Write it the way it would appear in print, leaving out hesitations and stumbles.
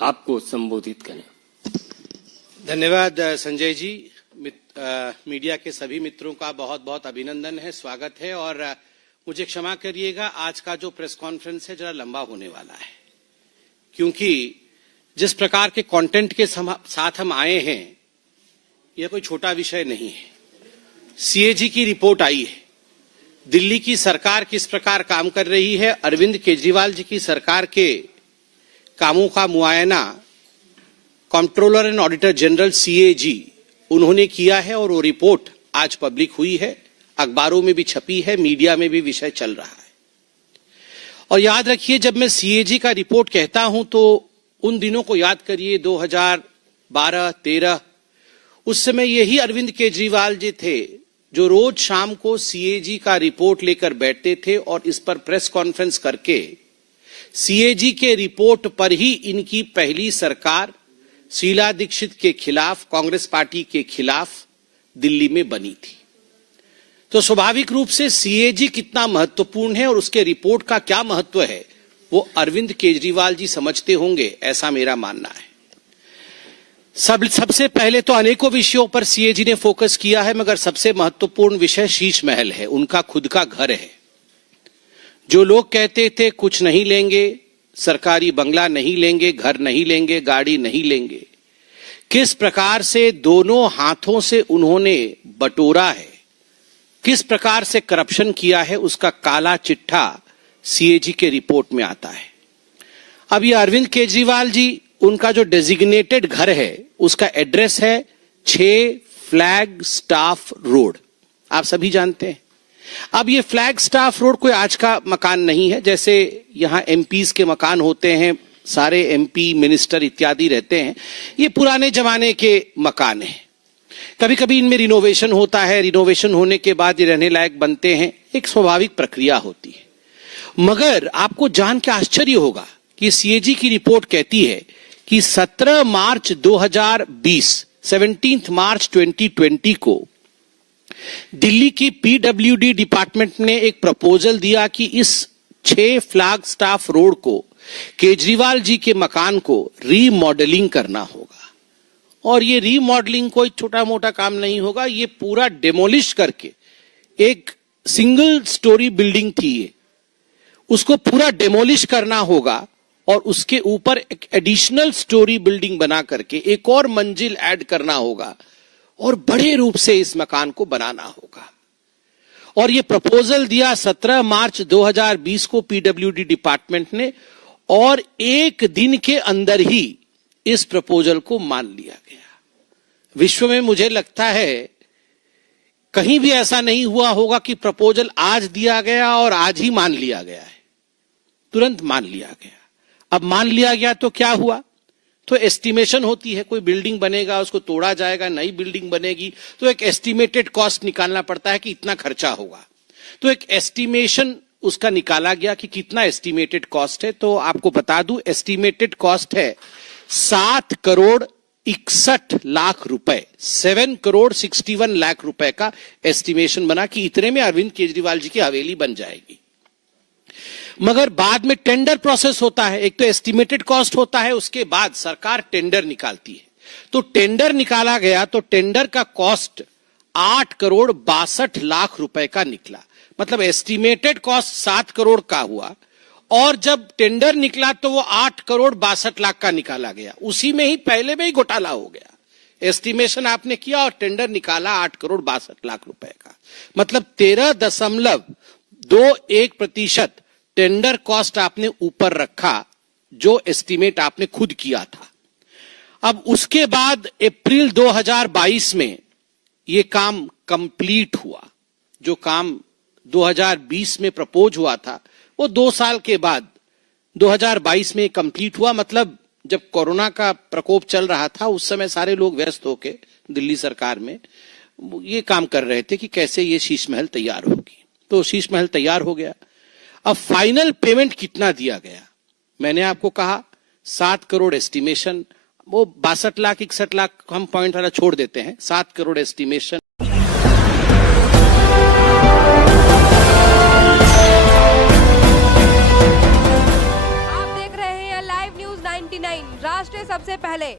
आपको संबोधित करें। धन्यवाद संजय जी। मीडिया के सभी मित्रों का बहुत बहुत अभिनंदन है, स्वागत है। और मुझे क्षमा करिएगा, आज का जो प्रेस कॉन्फ्रेंस है जरा लंबा होने वाला है, क्योंकि जिस प्रकार के कंटेंट के साथ हम आए हैं, यह कोई छोटा विषय नहीं है। सीएजी की रिपोर्ट आई है, दिल्ली की सरकार किस प्रकार काम कर रही है, अरविंद केजरीवाल जी की सरकार के कामों का मुआयना controller and auditor general CAG उन्होंने किया है और वो रिपोर्ट आज पब्लिक हुई है, अखबारों में भी छपी है, मीडिया में भी विषय चल रहा है। और याद रखिए, जब मैं सीएजी का रिपोर्ट कहता हूं तो उन दिनों को याद करिए, 2012-13, उस समय यही अरविंद केजरीवाल जी थे जो रोज शाम को सीएजी का रिपोर्ट लेकर बैठते थे और इस पर प्रेस कॉन्फ्रेंस करके सीएजी के रिपोर्ट पर ही इनकी पहली सरकार शीला दीक्षित के खिलाफ, कांग्रेस पार्टी के खिलाफ दिल्ली में बनी थी। तो स्वाभाविक रूप से सीएजी कितना महत्वपूर्ण है और उसके रिपोर्ट का क्या महत्व है, वो अरविंद केजरीवाल जी समझते होंगे, ऐसा मेरा मानना है। सबसे पहले तो अनेकों विषयों पर सीएजी ने फोकस किया है, मगर सबसे महत्वपूर्ण विषय शीश महल है, उनका खुद का घर है। जो लोग कहते थे कुछ नहीं लेंगे, सरकारी बंगला नहीं लेंगे, घर नहीं लेंगे, गाड़ी नहीं लेंगे, किस प्रकार से दोनों हाथों से उन्होंने बटोरा है, किस प्रकार से करप्शन किया है, उसका काला चिट्ठा सीएजी के रिपोर्ट में आता है। अब ये अरविंद केजरीवाल जी, उनका जो डेजिग्नेटेड घर है उसका एड्रेस है 6 फ्लैग स्टाफ रोड, आप सभी जानते हैं। अब ये फ्लैग स्टाफ रोड कोई आज का मकान नहीं है, जैसे यहां एमपीज के मकान होते हैं, सारे एमपी मिनिस्टर इत्यादि रहते हैं, ये पुराने जमाने के मकान हैं। कभी कभी इनमें रिनोवेशन होता है, रिनोवेशन होने के बाद ये रहने लायक बनते हैं, एक स्वाभाविक प्रक्रिया होती है। मगर आपको जान के आश्चर्य होगा कि सीएजी की रिपोर्ट कहती है कि 17 मार्च 2020, 17 मार्च 2020 को दिल्ली की पीडब्ल्यूडी डिपार्टमेंट ने एक प्रपोजल दिया कि इस 6 फ्लैग स्टाफ रोड को, केजरीवाल जी के मकान को रीमॉडलिंग करना होगा। और ये रीमॉडलिंग कोई छोटा मोटा काम नहीं होगा, ये पूरा डेमोलिश करके, एक सिंगल स्टोरी बिल्डिंग थी ये, उसको पूरा डेमोलिश करना होगा और उसके ऊपर एक एडिशनल स्टोरी बिल्डिंग बना करके एक और मंजिल ऐड करना होगा और बड़े रूप से इस मकान को बनाना होगा। और ये प्रपोजल दिया 17 मार्च 2020 को पीडब्ल्यूडी डिपार्टमेंट ने, और एक दिन के अंदर ही इस प्रपोजल को मान लिया गया। विश्व में मुझे लगता है कहीं भी ऐसा नहीं हुआ होगा कि प्रपोजल आज दिया गया और आज ही मान लिया गया है, तुरंत मान लिया गया। अब मान लिया गया तो क्या हुआ, तो एस्टिमेशन होती है, कोई बिल्डिंग बनेगा, उसको तोड़ा जाएगा, नई बिल्डिंग बनेगी, तो एक एस्टिमेटेड कॉस्ट निकालना पड़ता है कि इतना खर्चा होगा। तो एक एस्टिमेशन उसका निकाला गया कि कितना एस्टिमेटेड कॉस्ट है। तो आपको बता दूं, एस्टिमेटेड कॉस्ट है 7 करोड़ 61 लाख रुपए, 7 करोड़ 61 लाख रुपए का एस्टिमेशन बना कि इतने में अरविंद केजरीवाल जी की हवेली बन जाएगी। मगर बाद में टेंडर प्रोसेस होता है, एक तो एस्टिमेटेड कॉस्ट होता है, उसके बाद सरकार टेंडर निकालती है। तो टेंडर निकाला गया तो टेंडर का कॉस्ट 8 करोड़ 62 लाख रुपए का निकला। मतलब एस्टिमेटेड कॉस्ट 7 करोड़ का हुआ और जब टेंडर निकला तो वो 8 करोड़ 62 लाख का निकाला गया। उसी में ही पहले में ही घोटाला हो गया। एस्टिमेशन आपने किया और टेंडर निकाला 8 करोड़ 62 लाख रुपए का, मतलब 13.21% टेंडर कॉस्ट आपने ऊपर रखा, जो एस्टीमेट आपने खुद किया था। अब उसके बाद अप्रैल 2022 में यह काम कंप्लीट हुआ। जो काम 2020 में प्रपोज हुआ था वो 2 साल के बाद 2022 में कंप्लीट हुआ। मतलब जब कोरोना का प्रकोप चल रहा था उस समय सारे लोग व्यस्त होके दिल्ली सरकार में ये काम कर रहे थे कि कैसे ये शीश महल तैयार होगी। तो शीश महल तैयार हो गया। अब फाइनल पेमेंट कितना दिया गया, मैंने आपको कहा 7 करोड़ एस्टिमेशन, वो 62 लाख 61 लाख हम पॉइंट वाला छोड़ देते हैं, 7 करोड़ एस्टिमेशन। आप देख रहे हैं लाइव न्यूज 9 99 राष्ट्र सबसे पहले।